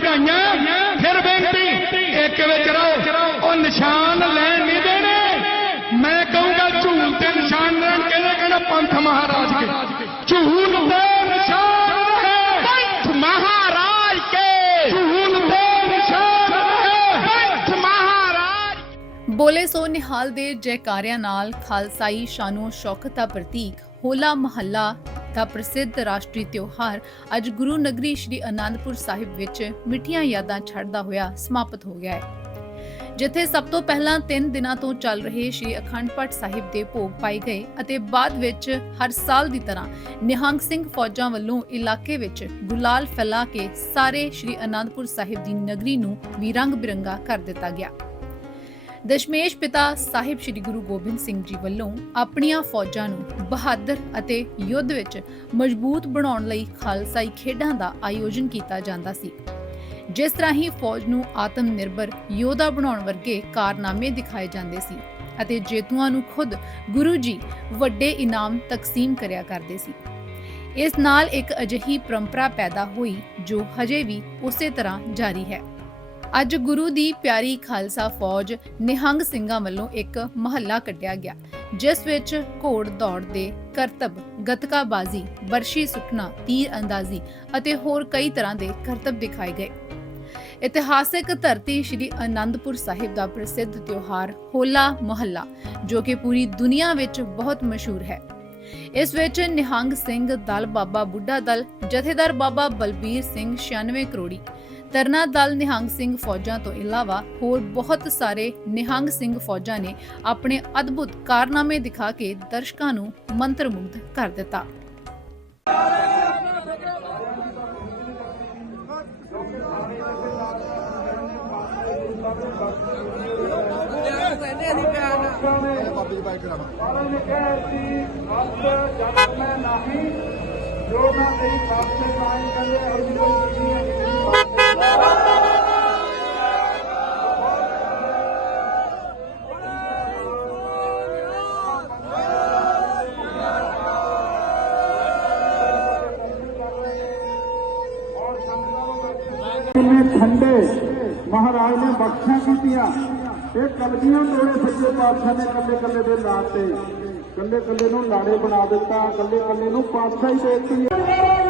ਵਧਾਈਆਂ। ਫਿਰ ਬੇਨਤੀ, ਇੱਕ ਵਿੱਚ ਰਹੋ। ਉਹ ਨਿਸ਼ਾਨ ਲੈਣ ਨਹੀਂ ਦੇਣੇ। ਮੈਂ ਕਹੂੰਗਾ ਝੂਲ ਤੇ ਨਿਸ਼ਾਨ ਲੈਣ ਕਿਹਨੇ ਕਹਿਣਾ ਪੰਥ ਮਹਾਰਾਜ ਕੇ। ਝੂਲ ਤੇ ਨਿਸ਼ਾਨ ਹੈ ਪੰਥ ਮਹਾਰਾਜ ਕੇ। ਝੂਲ ਤੇ ਨਿਸ਼ਾਨ ਹੈ ਪੰਥ ਮਹਾਰਾਜ ਬੋਲੇ ਸੋ ਨਿਹਾਲ ਦੇ ਜੈਕਾਰਿਆਂ ਨਾਲ ਖਾਲਸਾਈ ਸ਼ਾਨੋ ਸ਼ੌਕਤ ਦਾ ਪ੍ਰਤੀਕ ਹੋਲਾ ਮਹੱਲਾ ਦਾ ਪ੍ਰਸਿੱਧ ਰਾਸ਼ਟਰੀ ਤਿਉਹਾਰ ਅੱਜ ਗੁਰੂ ਨਗਰੀ ਸ੍ਰੀ ਅਨੰਦਪੁਰ ਸਾਹਿਬ ਵਿੱਚ ਮਿੱਠੀਆਂ ਯਾਦਾਂ ਛੱਡਦਾ ਹੋਇਆ ਸਮਾਪਤ ਹੋ ਗਿਆ ਹੈ। ਜਿੱਥੇ ਸਭ ਤੋਂ ਪਹਿਲਾਂ 3 ਦਿਨਾਂ ਤੋਂ ਚੱਲ ਰਹੇ ਸ੍ਰੀ ਅਖੰਡ ਪਾਠ ਸਾਹਿਬ ਦੇ ਭੋਗ ਪਾਏ ਗਏ ਅਤੇ ਬਾਅਦ ਵਿੱਚ ਹਰ ਸਾਲ ਦੀ ਤਰ੍ਹਾਂ ਨਿਹੰਗ ਸਿੰਘ ਫੌਜਾਂ ਵੱਲੋਂ ਇਲਾਕੇ ਵਿੱਚ ਗੁਲਾਲ ਫੈਲਾ ਕੇ ਸਾਰੇ ਸ੍ਰੀ ਅਨੰਦਪੁਰ ਸਾਹਿਬ ਦੀ ਨਗਰੀ ਨੂੰ ਵੀ ਰੰਗ ਬਿਰੰਗਾ ਕਰ ਦਿੱਤਾ ਗਿਆ। ਦਸ਼ਮੇਸ਼ ਪਿਤਾ ਸਾਹਿਬ ਸ੍ਰੀ ਗੁਰੂ ਗੋਬਿੰਦ ਸਿੰਘ ਜੀ ਵੱਲੋਂ ਆਪਣੀਆਂ ਫੌਜਾਂ ਨੂੰ ਬਹਾਦਰ ਅਤੇ ਯੁੱਧ ਵਿੱਚ ਮਜ਼ਬੂਤ ਬਣਾਉਣ ਲਈ ਖਾਲਸਾਈ ਖੇਡਾਂ ਦਾ ਆਯੋਜਨ ਕੀਤਾ ਜਾਂਦਾ ਸੀ। ਜਿਸ ਤਰ੍ਹਾਂ ਹੀ ਫੌਜ ਨੂੰ ਆਤਮ ਨਿਰਭਰ ਯੋਧਾ ਬਣਾਉਣ ਵਰਗੇ ਕਾਰਨਾਮੇ ਦਿਖਾਏ ਜਾਂਦੇ ਸੀ ਅਤੇ ਜੇਤੂਆਂ ਨੂੰ ਖੁਦ ਗੁਰੂ ਜੀ ਵੱਡੇ ਇਨਾਮ ਤਕਸੀਮ ਕਰਿਆ ਕਰਦੇ ਸੀ। ਇਸ ਨਾਲ ਇੱਕ ਅਜਿਹੀ ਪਰੰਪਰਾ ਪੈਦਾ ਹੋਈ ਜੋ ਹਜੇ ਵੀ ਉਸੇ ਤਰ੍ਹਾਂ ਜਾਰੀ ਹੈ। ਅੱਜ ਗੁਰੂ ਦੀ ਪਿਆਰੀ ਖਾਲਸਾ ਫੌਜ ਨਿਹੰਗ ਸਿੰਘਾਂ ਵੱਲੋਂ ਇੱਕ ਮਹੱਲਾ ਕੱਢਿਆ ਗਿਆ, ਜਿਸ ਵਿੱਚ ਘੋੜ ਦੌੜ ਦੇ ਕਰਤਬ, ਗਤਕਾਬਾਜ਼ੀ ਵਰਸ਼ੀ ਸੁੱਟਣਾ ਤੀਰ ਅੰਦਾਜ਼ੀ ਅਤੇ ਹੋਰ ਕਈ ਤਰ੍ਹਾਂ ਦੇ ਕਰਤਬ ਦਿਖਾਏ ਗਏ। ਇਤਿਹਾਸਿਕ ਧਰਤੀ ਸ੍ਰੀ ਅਨੰਦਪੁਰ ਸਾਹਿਬ ਦਾ ਪ੍ਰਸਿੱਧ ਤਿਉਹਾਰ ਹੋਲਾ ਮਹੱਲਾ, ਜੋ ਕਿ ਪੂਰੀ ਦੁਨੀਆ ਵਿੱਚ ਬਹੁਤ ਮਸ਼ਹੂਰ ਹੈ। ਇਸ ਵਿੱਚ ਨਿਹੰਗ ਸਿੰਘ ਦਲ ਬਾਬਾ ਬੁੱਢਾ ਦਲ, ਜਥੇਦਾਰ ਬਾਬਾ ਬਲਬੀਰ ਸਿੰਘ 96 ਕਰੋੜੀ ਤਰਨਾ ਦਲ ਨਿਹੰਗ ਸਿੰਘ ਫੌਜਾਂ ਤੋਂ ਇਲਾਵਾ ਹੋਰ ਬਹੁਤ ਸਾਰੇ ਨਿਹੰਗ ਸਿੰਘ ਫੌਜਾਂ ਨੇ ਆਪਣੇ ਅਦਭੁਤ ਕਾਰਨਾਮੇ ਦਿਖਾ ਕੇ ਦਰਸ਼ਕਾਂ ਨੂੰ ਮੰਤਰਮੁਗਧ ਕਰ ਦਿੱਤਾ ਜੋ ਨਾ ਤੇਰੀ ਕਾਸਤੇ ਕਾਇਮ ਕਰੇ ਅਰਜ਼ੀ ਠੰਡੇ। ਮਹਾਰਾਜ ਨੇ ਬਖਸ਼ਾਂ ਕੀਤੀਆਂ। ਇਹ ਕਲਗੀਆਂ ਤੋੜੇ ਸੱਚੇ ਪਾਤਸ਼ਾਹ ਨੇ ਕੱਲੇ ਕੱਲੇ ਦੇ ਨਾਂ ਤੇ। ਕੱਲੇ ਕੱਲੇ ਨੂੰ ਲਾੜੇ ਬਣਾ ਦਿੱਤਾ, ਕੱਲੇ ਕੱਲੇ ਨੂੰ ਪਾਤਸ਼ਾਹੀ ਦੇ ਦਿੱਤੀ।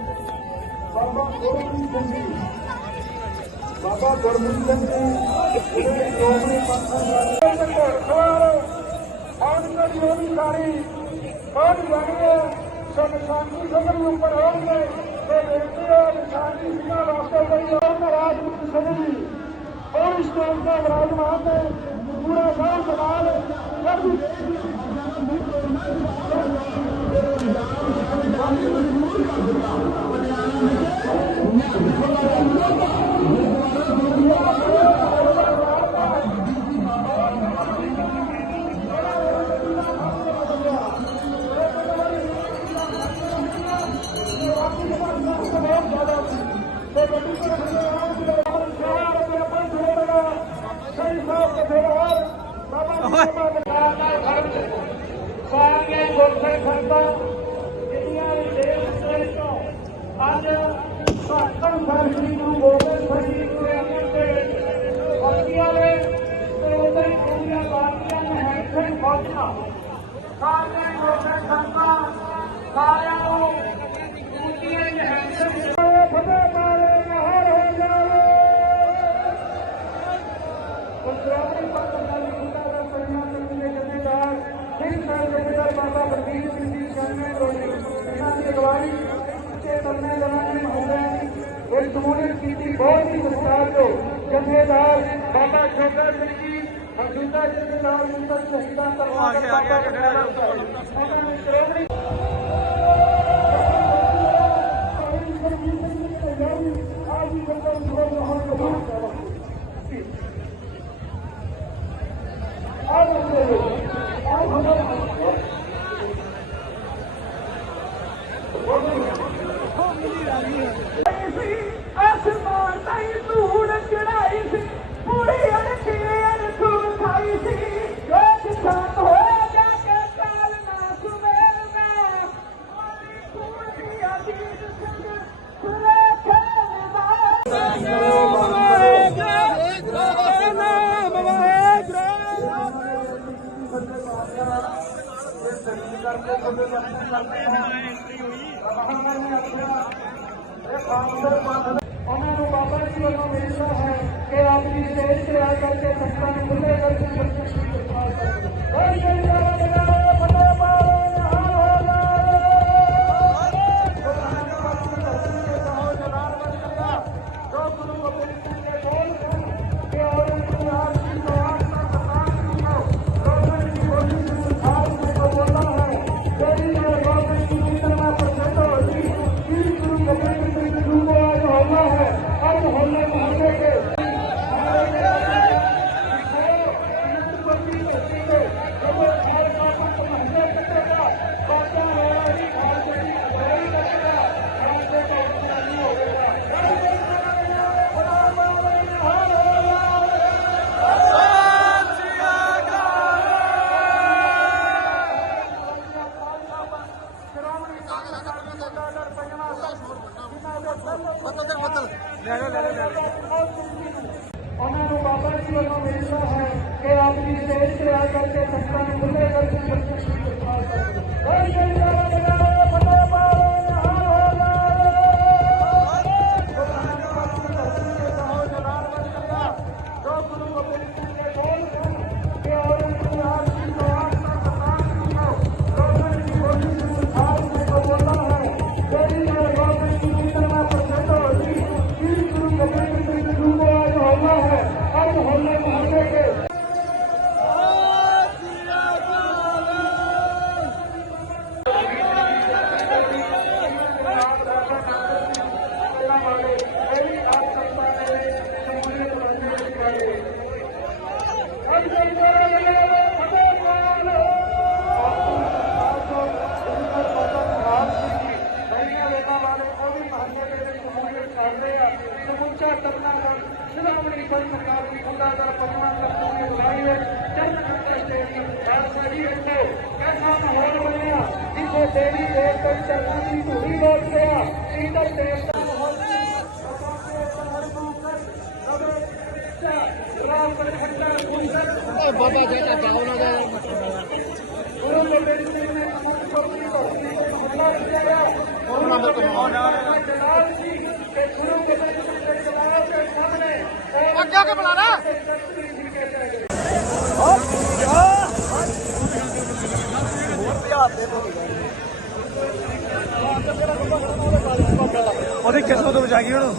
ਜੋ ਵੀ ਸਾਰੀ ਬਹੁਤ ਜਾਣਗੇ ਸੋ ਨਿਸ਼ਾਨੀ ਸਗਰ ਉੱਪਰ ਹੋਣਗੇ ਤੇ ਬੇਨਤੀ ਹੈ ਨਿਸ਼ਾਨੀ ਸਿੰਘਾਂ ਵਾਸਤੇ ਲਈ ਉਹ ਮਹਾਰਾਜ ਮੁਖ ਸਿੰਘ ਜੀ ਉਹ ਇਸ ਤੋਂ ਦਾ ਵਿਰਾਜਮਾਨ ਹੈ ਪੂਰਾ ਸਾਹਿਬ ਜਮਾਲ ਕਰਦੀ ਸਾਰੀਆਂ ਗੁਰਸੇ ਖੰਡਾਂ ਜਿਹੜੀਆਂ ਵੀ ਦੇਸ਼ ਦੇ ਵਿੱਚੋਂ ¡Una mejor de Gurdeep Singh ji chairman ਰੋਲੀ ਇਹਨਾਂ ਦੀ ਅਗਵਾਈ ਉੱਚੇ ਬੰਦੇ ਜਨਾਂ ਨੇ ਹੁੰਦੇ ਇਸ ਸਮੂਹਤ ਕੀਤੀ ਬਹੁਤ ਹੀ ਵਿਸਤਾਰ ਤੋਂ ਜਥੇਦਾਰ ਬਾਬਾ ਛੋਟਾ ਸਿੰਘ ਜੀ ਮੌਜੂਦਾ ਜਥੇਦਾਰ ਮੁੰਤਕ ਸਹਿਤਾ ਕਰਵਾ ਕੇ ਬਾਬਾ ਜਿਹੜਾ ਉਹਨਾਂ ਨੂੰ ਬਾਬਾ ਜੀ ਵੱਲੋਂ ਮਿਲਦਾ ਹੈ ਕਿ ਆਪ ਜੀ ਸਟੇਜ ਤੇ ਆ। ਕਰਕੇ ਸੰਤਾਂ ਨੂੰ ਖੁੱਲੇ ਕਰਕੇ ਬਖਸ਼ਿਸ਼ ਕਰਦਾ ਹੈ ਲੈ ਲੈ ਲੈ ਲੈ ਬਾਬਾ ਜੀ ਦਾ ਦਾ। ਅੱਗੇ ਉਹਦੀ ਕਿਸਮਤ ਬਚਾ ਗਈ ਹੁਣ